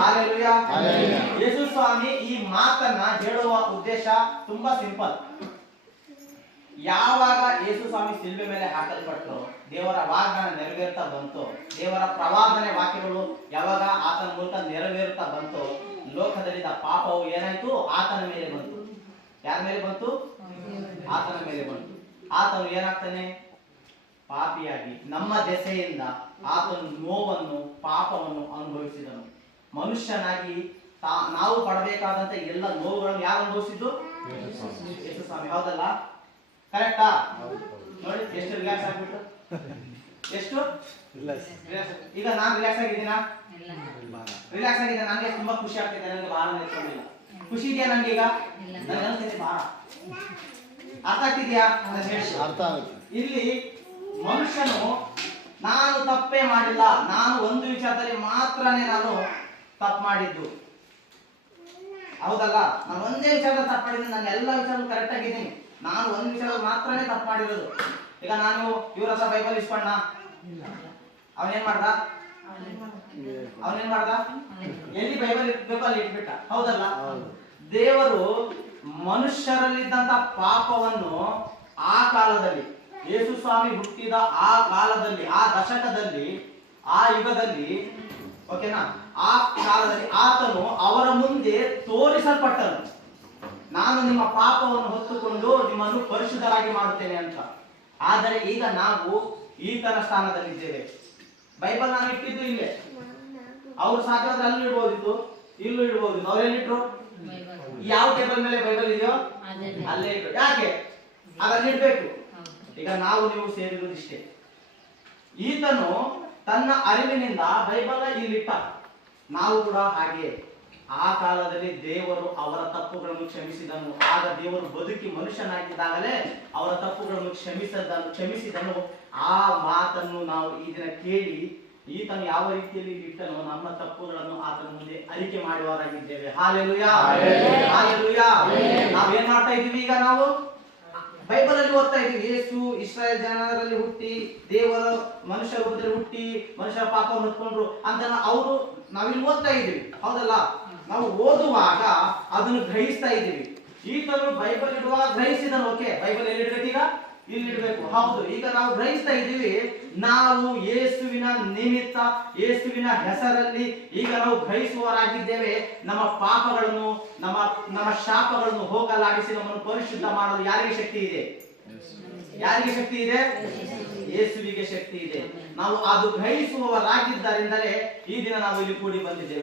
Hallelujah. ಯೇಸು ಸ್ವಾಮಿ ಈ ಮಾತನ್ನ ಹೇಳುವ ಉದ್ದೇಶ ತುಂಬಾ ಸಿಂಪಲ್. ಯಾವಾಗ ಯೇಸು ಸ್ವಾಮಿ ಶಿಲ್ಬೆ ಮೇಲೆ ಹಾಕಲ್ಪಟ್ಟರು, ದೇವರ ವಾಗ್ದಾನ ನೆರವೇರ್ತಾ ಬಂತು, ದೇವರ ಪ್ರವಾದನೆ ವಾಕ್ಯಗಳು ಯಾವಾಗ ಆತನ ಮೂಲಕ ನೆರವೇರುತ್ತಾ ಬಂತು, ಲೋಕದಲ್ಲಿದ್ದ ಪಾಪವು ಏನಾಯ್ತು, ಆತನ ಮೇಲೆ ಬಂತು. ಯಾರ ಮೇಲೆ ಬಂತು? ಆತನ ಮೇಲೆ ಬಂತು. ಆತನು ಏನಾಗ್ತಾನೆ? ಪಾಪಿಯಾಗಿ ನಮ್ಮ ದೆಸೆಯಿಂದ ಆತನು ನೋವನ್ನು, ಪಾಪವನ್ನು ಅನುಭವಿಸಿದನು. ಮನುಷ್ಯನಾಗಿ ನಾವು ಪಡಬೇಕಾದಂತ ಎಲ್ಲ ನೋವುಗಳನ್ನು ಯಾರು ಅನುಭವಿಸಿದ್ದು? ಯೇಸು ಸ್ವಾಮಿ. ಹೌದಲ್ಲ? ಕರೆಕ್ಟಾ? ನೋಡಿ ಎಷ್ಟು ರಿಲ್ಯಾಕ್ಸ್ ಆಗ್ಬಿಟ್ರು. ಎಷ್ಟು ಈಗ ನಾನು ರಿಲ್ಯಾಕ್ಸ್ ಆಗಿದ್ದೀನಾ? ರಿಲ್ಯಾಕ್ಸ್ ಆಗಿದೆ. ನನಗೆ ತುಂಬಾ ಖುಷಿ ಆಗ್ತಿದೆ. ನನಗೆ ಭಾರ ನೆಚ್ಕೊಂಡಿಲ್ಲ. ಖುಷಿ ಇದೆಯಾ ನನಗೆ? ಈಗ ನನಗೆ ಅನ್ಸುತ್ತೆ ಭಾರ. ಅರ್ಥ ಆಗ್ತಿದ್ಯಾ? ಇಲ್ಲಿ ಮನುಷ್ಯನು ನಾನು ತಪ್ಪೇ ಮಾಡಿಲ್ಲ, ನಾನು ಒಂದು ವಿಚಾರದಲ್ಲಿ ಮಾತ್ರನೇ ನಾನು ತಪ್ಪು ಮಾಡಿದ್ದು. ಹೌದಲ್ಲ? ನಾನು ಒಂದೇ ವಿಚಾರದಲ್ಲಿ ತಪ್ಪು ಮಾಡಿದ್ದೀನಿ. ನಾನು ಎಲ್ಲ ವಿಚಾರ ಕರೆಕ್ಟ್ ಆಗಿದ್ದೀನಿ. ನಾನು ಒಂದು ವಿಚಾರದಲ್ಲಿ ಮಾತ್ರನೇ ತಪ್ಪು ಮಾಡಿರೋದು. ಈಗ ನಾನು ಇವ್ರ ಹತ್ರ ಬೈಬಲ್ ಇಸ್ಕೊಂಡ, ಅವನೇನ್ ಮಾಡ್ದ? ಎಲ್ಲಿ ಬೈಬಲ್ ಇಟ್ಬೇಕು ಅಲ್ಲಿ ಇಟ್ಬಿಟ್ಟ. ಹೌದಲ್ಲ? ದೇವರು ಮನುಷ್ಯರಲ್ಲಿದ್ದಂತ ಪಾಪವನ್ನು ಆ ಕಾಲದಲ್ಲಿ, ಯೇಸು ಸ್ವಾಮಿ ಹುಟ್ಟಿದ ಆ ಕಾಲದಲ್ಲಿ, ಆ ದಶಕದಲ್ಲಿ, ಆ ಯುಗದಲ್ಲಿ, ಓಕೆನಾ, ಆ ಕಾಲದಲ್ಲಿ ಆತನು ಅವರ ಮುಂದೆ ತೋರಿಸಲ್ಪಟ್ಟನು. ನಾನು ನಿಮ್ಮ ಪಾಪವನ್ನು ಹೊತ್ತುಕೊಂಡು ನಿಮ್ಮನ್ನು ಪರಿಶುದ್ಧರಾಗಿ ಮಾಡುತ್ತೇನೆ ಅಂತ. ಆದರೆ ಈಗ ನಾವು ಈತನ ಸ್ಥಾನದಲ್ಲಿದ್ದೇವೆ. ಬೈಬಲ್ ನಾನು ಇಟ್ಟಿದ್ದು ಇಲ್ಲೇ. ಅವ್ರು ಸಾಕಾದ್ರೆ ಅಲ್ಲಿ ಇಡ್ಬೋದಿತ್ತು, ಇಲ್ಲೂ ಇಡ್ಬೋದಿತ್ತು. ಅವ್ರೆಲ್ಲಿಟ್ರು? ಯಾವ ಟೇಬಲ್ ಮೇಲೆ ಬೈಬಲ್ ಇದೆಯೋ ಅಲ್ಲೇ ಇಟ್ರು. ಯಾಕೆ? ಅದನ್ನ ಇಡ್ಬೇಕು. ಈಗ ನಾವು ನೀವು ಸೇರಿರುವುದು ಇಷ್ಟೇ. ಈತನು ತನ್ನ ಅರಿವಿನಿಂದ ಬೈಬಲ್ ಇಲ್ಲಿಟ್ಟ. ನಾವು ಕೂಡ ಹಾಗೆ. ಆ ಕಾಲದಲ್ಲಿ ದೇವರು ಅವರ ತಪ್ಪುಗಳನ್ನು ಕ್ಷಮಿಸಿದನು. ಆಗ ದೇವರು ಬದುಕಿ ಮನುಷ್ಯನಾಗಿದ್ದಾಗಲೇ ಅವರ ತಪ್ಪುಗಳನ್ನು ಕ್ಷಮಿಸಿದನು. ಆ ಮಾತನ್ನು ನಾವು ಈ ದಿನ ಕೇಳಿ ಈತನು ಯಾವ ರೀತಿಯಲ್ಲಿ ಇಟ್ಟನೋ ನಮ್ಮ ತಪ್ಪುಗಳನ್ನು ಆತನ ಮುಂದೆ ಅರಿಕೆ ಮಾಡುವವರಾಗಿದ್ದೇವೆ. Hallelujah, hallelujah. ನಾವೇನ್ ಮಾಡ್ತಾ ಇದೀವಿ? ಈಗ ನಾವು ಬೈಬಲ್ ಅಲ್ಲಿ ಓದ್ತಾ ಇದೀವಿ. ಯೇಸು ಇಸ್ರಾಯೇಲ್ ಜನರಲ್ಲಿ ಹುಟ್ಟಿ, ದೇವರ ಮನುಷ್ಯ ರೂಪದಲ್ಲಿ ಹುಟ್ಟಿ ಮನುಷ್ಯರ ಪಾಪವನ್ನು ಹೊತ್ಕೊಂಡ್ರು ಅಂತ ಅವರು ನಾವಿಲ್ಲಿ ಓದ್ತಾ ಇದೀವಿ. ಹೌದಲ್ಲ? ನಾವು ಓದುವಾಗ ಅದನ್ನು ಗ್ರಹಿಸ್ತಾ ಇದ್ದೀವಿ. ಈತನು ಬೈಬಲ್ ಇಡುವಾಗ ಗ್ರಹಿಸಿದನು. ಓಕೆ, ಬೈಬಲ್ ಎಲ್ಲಿ ಇಡ್ಬೇಕು? ಈಗ ಇಲ್ಲಿ ಇಡಬೇಕು. ಹೌದು, ಈಗ ನಾವು ಗ್ರಹಿಸ್ತಾ ಇದ್ದೀವಿ. ನಾವು ಯೇಸುವಿನ ನಿಮಿತ್ತ, ಯೇಸುವಿನ ಹೆಸರಲ್ಲಿ ಈಗ ನಾವು ಗ್ರಹಿಸುವವರಾಗಿದ್ದೇವೆ. ನಮ್ಮ ಪಾಪಗಳನ್ನು, ನಮ್ಮ ಶಾಪಗಳನ್ನು ಹೋಗಲಾಡಿಸಿ ನಮ್ಮನ್ನು ಪರಿಶುದ್ಧ ಮಾಡಲು ಯಾರಿಗೆ ಶಕ್ತಿ ಇದೆ? ಯಾರಿಗೆ ಶಕ್ತಿ ಇದೆ? ಯೇಸುವಿಗೆ ಶಕ್ತಿ ಇದೆ. ನಾವು ಅದು ಗ್ರಹಿಸುವವರಾಗಿದ್ದರಿಂದಲೇ ಈ ದಿನ ನಾವು ಇಲ್ಲಿ ಕೂಡಿ ಬಂದಿದ್ದೇವೆ.